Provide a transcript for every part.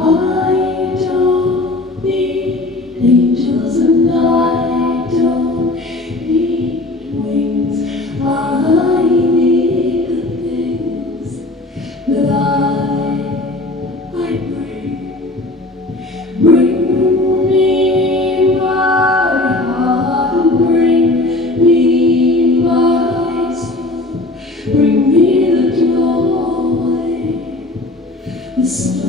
I don't need angels and I don't need wings. I need the things that I bring. Bring me my heart and bring me my soul. Bring me the joy, the stars.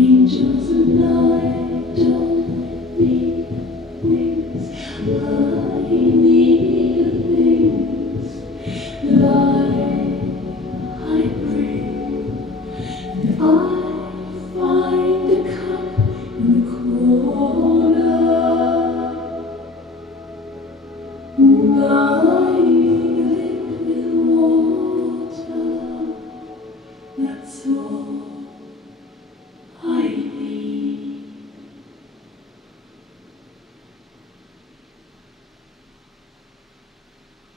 Angels and I don't need wings. I need the things that I bring. If I find a cup in the corner, I fill it with water. That's all.